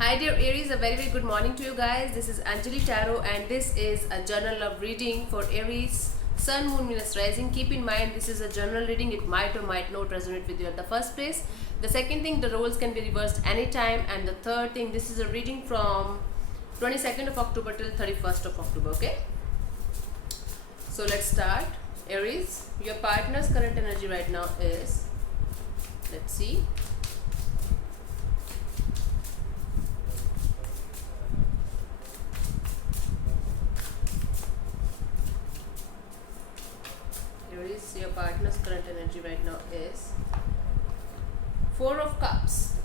Hi dear Aries, a very good morning to you guys. This is Anjali Tarot and this is a general love reading for Aries, Sun, Moon, Venus, Rising. Keep in mind this is a general reading. It might or might not resonate with you at the first place. The second thing, the roles can be reversed anytime. And the third thing, this is a reading from 22nd of October till 31st of October, okay? So let's start. Aries, your partner's current energy right now is, let's see. Aries, your partner's current energy right now is Four of Cups.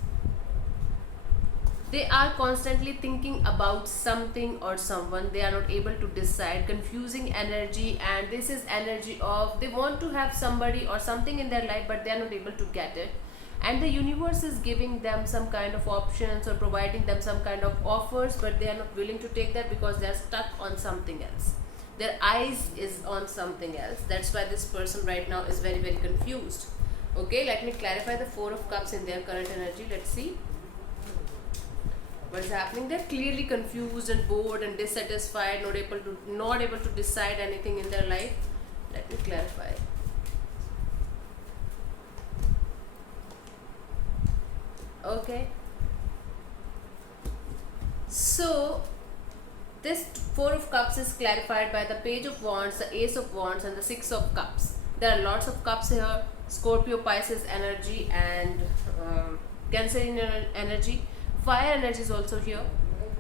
They are constantly thinking about something or someone. They are not able to decide. Confusing energy, and this is energy of they want to have somebody or something in their life, but they are not able to get it. And the universe is giving them some kind of options or providing them some kind of offers, but they are not willing to take that because they are stuck on something else. Their eyes is on something else. That's why this person right now is very confused. Okay, let me clarify the Four of Cups in their current energy. Let's see what is happening. They're clearly confused and bored and dissatisfied, not able to decide anything in their life. Let me clarify. Okay, so this Four of Cups is clarified by the Page of Wands, the Ace of Wands, and the Six of Cups. There are lots of cups here. Scorpio, Pisces energy, and Cancerian energy. Fire energy is also here.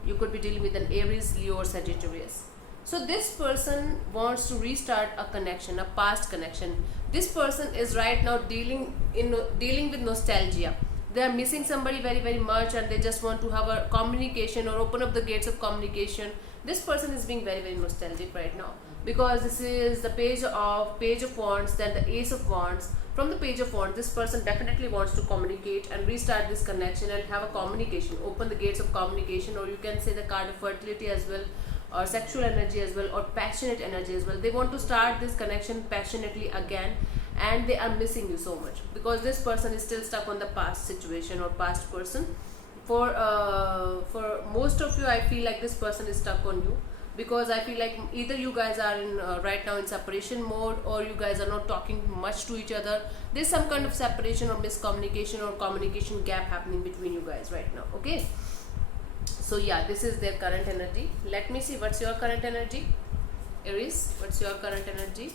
You could be dealing with an Aries, Leo, or Sagittarius. So this person wants to restart a connection, a past connection. This person is right now dealing with nostalgia. They are missing somebody very much, and they just want to have a communication or open up the gates of communication. This person is being very nostalgic right now because this is the Page of Wands, then the Ace of Wands. From the Page of Wands, this person definitely wants to communicate and restart this connection and have a communication, open the gates of communication, or you can say the card of fertility as well, or sexual energy as well, or passionate energy as well. They want to start this connection passionately again, and they are missing you so much because this person is still stuck on the past situation or past person. For most of you, I feel like this person is stuck on you because I feel like either you guys are in right now in separation mode, or you guys are not talking much to each other. There's some kind of separation or miscommunication or communication gap happening between you guys right now. Okay, so yeah, this is their current energy. Let me see what's your current energy. Aries, what's your current energy?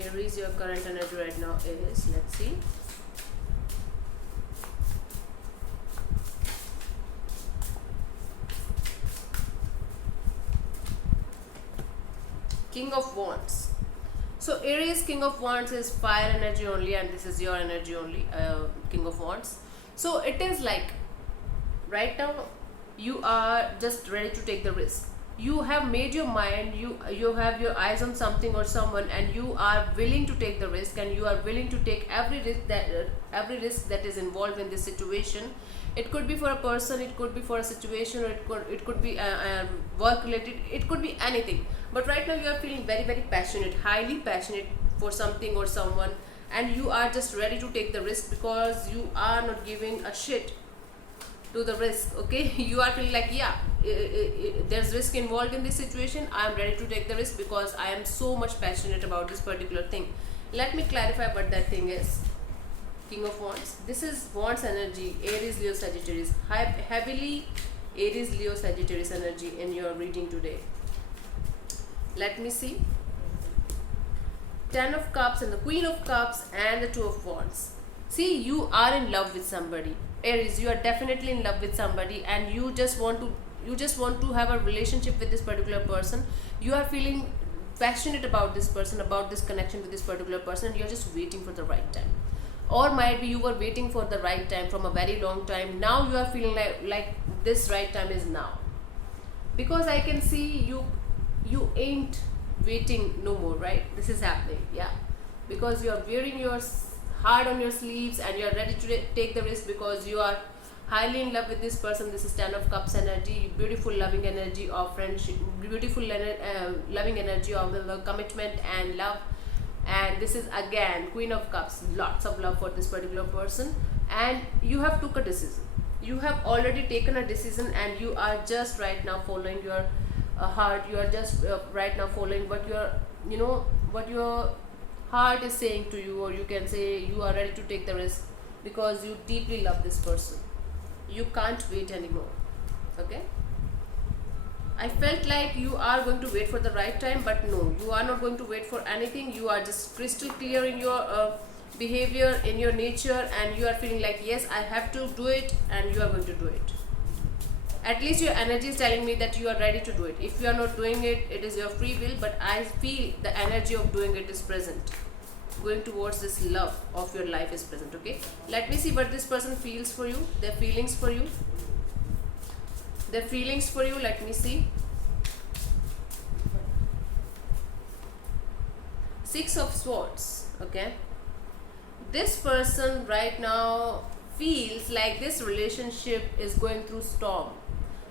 Aries, your current energy right now is, let's see. King of Wands. So Aries, King of Wands is fire energy only, and this is your energy only, King of Wands. So it is like right now you are just ready to take the risk. You have made your mind, you have your eyes on something or someone, and you are willing to take the risk, and you are willing to take every risk that is involved in this situation. It could be for a person, it could be for a situation, or it could be work related, it could be anything. But right now you are feeling very passionate, highly passionate for something or someone, and you are just ready to take the risk because you are not giving a shit to the risk. Okay, you are feeling like, yeah, there's risk involved in this situation. I am ready to take the risk because I am so much passionate about this particular thing. Let me clarify what that thing is. King of Wands, this is Wands energy, Aries, Leo, Sagittarius. Heavily Aries, Leo, Sagittarius energy in your reading today. Let me see. Ten of Cups and the Queen of Cups and the Two of Wands. See, you are in love with somebody. Aries, you are definitely in love with somebody, and you just want to have a relationship with this particular person. You are feeling passionate about this person, about this connection with this particular person, and you're just waiting for the right time. Or might be you were waiting for the right time from a very long time. Now you are feeling like this right time is now, because I can see you ain't waiting no more, right? This is happening, yeah, because you are wearing your heart on your sleeves and you are ready to take the risk because you are highly in love with this person. This is Ten of Cups energy, beautiful loving energy of friendship, beautiful loving energy of the commitment and love, And this is again Queen of Cups, lots of love for this particular person, and you have took a decision. You have already taken a decision, and you are just right now following your heart. You are just right now following what your, what your heart is saying to you, or you can say you are ready to take the risk because you deeply love this person. You can't wait anymore. Okay, I felt like you are going to wait for the right time, but no, you are not going to wait for anything. You are just crystal clear in your behavior, in your nature, and you are feeling like, yes, I have to do it, and you are going to do it. At least your energy is telling me that you are ready to do it. If you are not doing it, it is your free will, but I feel the energy of doing it is present. Going towards this love of your life is present. Okay, let me see what this person feels for you, their feelings for you. Their feelings for you, let me see. Six of Swords. Okay, this person right now feels like this relationship is going through storm.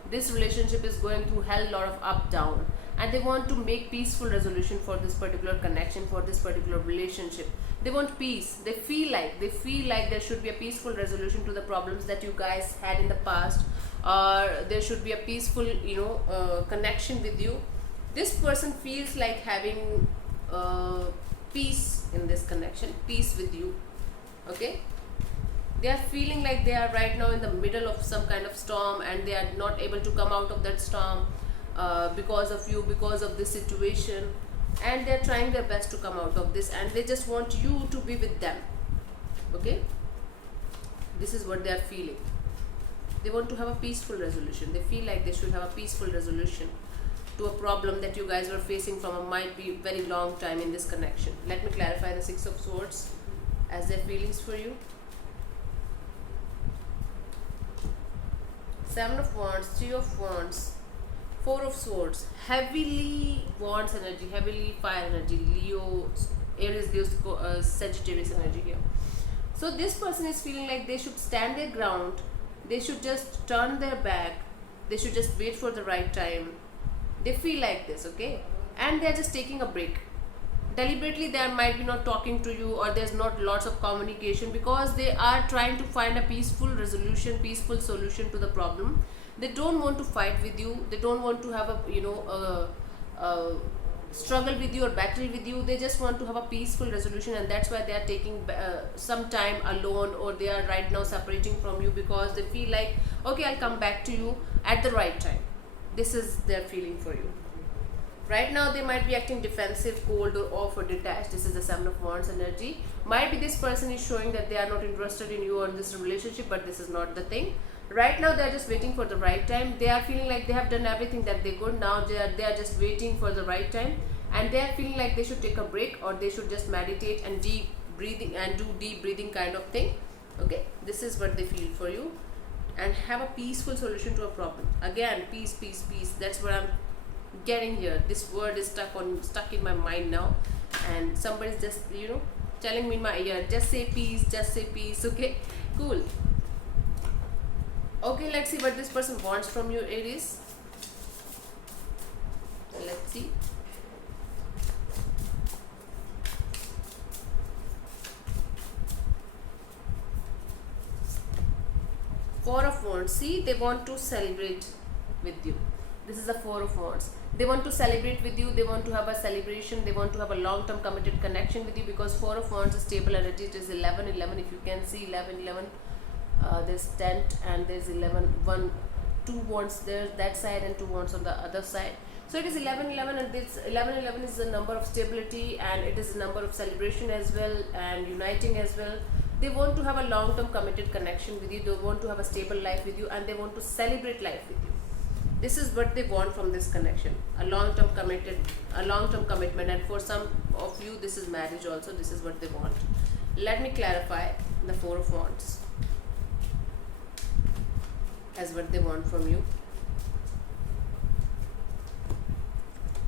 This relationship is going through hell lot of up down, and they want to make peaceful resolution for this particular connection, for this particular relationship. They want peace. They feel like there should be a peaceful resolution to the problems that you guys had in the past, or there should be a peaceful connection with you. This person feels like having peace in this connection, peace with you. Okay, they are feeling like they are right now in the middle of some kind of storm, and they are not able to come out of that storm because of you, because of this situation, and they are trying their best to come out of this, and they just want you to be with them. Okay, this is what they are feeling. They want to have a peaceful resolution. They feel like they should have a peaceful resolution to a problem that you guys were facing from a might be very long time in this connection. Let me clarify the Six of Swords as their feelings for you. Seven of Wands, Three of Wands, Four of Swords, heavily Wands energy, heavily fire energy, Leo, Aries, Leo, Sagittarius energy here. So this person is feeling like they should stand their ground. They should just turn their back. They should just wait for the right time. They feel like this, okay? And they are just taking a break. Deliberately, they might be not talking to you, or there's not lots of communication, because they are trying to find a peaceful resolution, peaceful solution to the problem. They don't want to fight with you. They don't want to have a struggle with you or battle with you. They just want to have a peaceful resolution, and that's why they are taking some time alone, or they are right now separating from you because they feel like, okay, I'll come back to you at the right time. This is their feeling for you. Right now they might be acting defensive, cold, or off, or detached. This is the Seven of Wands energy. Might be this person is showing that they are not interested in you or in this relationship, but this is not the thing. Right now they are just waiting for the right time. They are feeling like they have done everything that they could. Now they are just waiting for the right time, and they are feeling like they should take a break, or they should just meditate and deep breathing and do deep breathing kind of thing. Okay, this is what they feel for you, and have a peaceful solution to a problem. Again, peace, peace, peace. That's what I'm getting here. This word is stuck in my mind now, and somebody's just telling me in my ear, just say peace, just say peace. Okay, cool. Okay, let's see what this person wants from you, Aries. Let's see. Four of Wands. See, they want to celebrate with you. This is the Four of Wands. They want to celebrate with you. They want to have a celebration. They want to have a long-term committed connection with you, because Four of Wands is stable energy. It is 11, 11. If you can see 11, 11. There's 10 and there's 11, 1, 2 wands there that side and 2 wands on the other side. So it is 11, 11, and this 11, 11 is the number of stability, and it is a number of celebration as well, and uniting as well. They want to have a long-term committed connection with you. They want to have a stable life with you, and they want to celebrate life with you. This is what they want from this connection, a long-term commitment, and for some of you this is marriage also. This is what they want. Let me clarify the Four of Wands as what they want from you.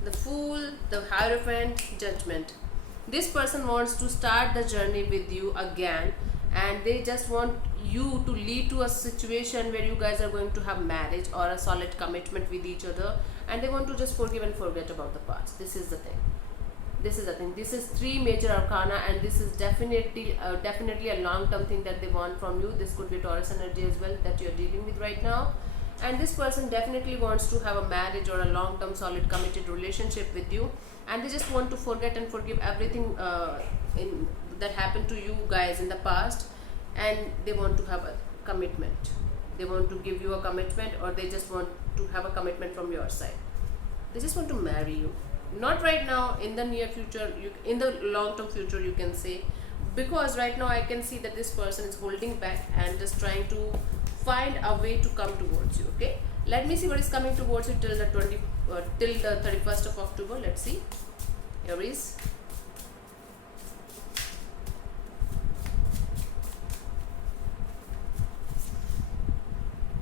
The Fool, the Hierophant, Judgment. This person wants to start the journey with you again, and they just want you to lead to a situation where you guys are going to have marriage or a solid commitment with each other, and they want to just forgive and forget about the past. This is the thing. This is the thing. This is 3 major arcana, and this is definitely a long term thing that they want from you. This could be Taurus energy as well that you're dealing with right now. And this person definitely wants to have a marriage or a long term solid committed relationship with you, and they just want to forget and forgive everything that happened to you guys in the past, and they want to have a commitment. They want to give you a commitment, or they just want to have a commitment from your side. They just want to marry you. Not right now, in the near future, in the long term future, you can say, because right now I can see that this person is holding back and just trying to find a way to come towards you. Okay, let me see what is coming towards you till the 31st of October. Let's see. Aries.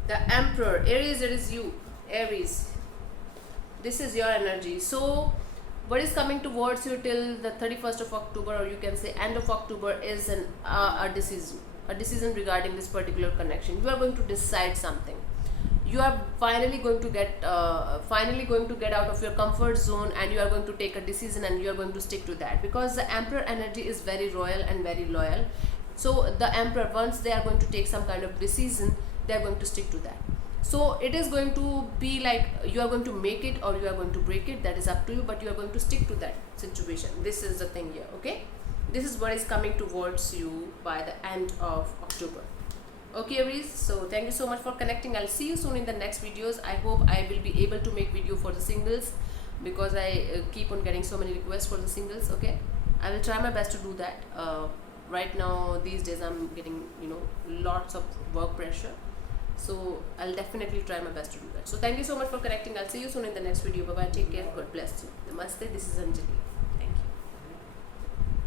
The Emperor. Aries, it is you. Aries, this is your energy. So what is coming towards you till the 31st of October, or you can say end of October, is a decision regarding this particular connection. You are going to decide something. You are finally going to get out of your comfort zone, and you are going to take a decision, and you are going to stick to that, because the Emperor energy is very royal and very loyal. So the Emperor, once they are going to take some kind of decision, they are going to stick to that. So it is going to be like you are going to make it or you are going to break it. That is up to you, but you are going to stick to that situation. This is the thing here. Okay, this is what is coming towards you by the end of October. Okay, Aries, so thank you so much for connecting. I'll see you soon in the next videos. I hope I will be able to make video for the singles, because I keep on getting so many requests for the singles. Okay, I will try my best to do that. Right now, these days, I'm getting lots of work pressure, so I'll definitely try my best to do that. So thank you so much for connecting. I'll see you soon in the next video. Bye bye, take care, God bless you. Namaste, this is Anjali.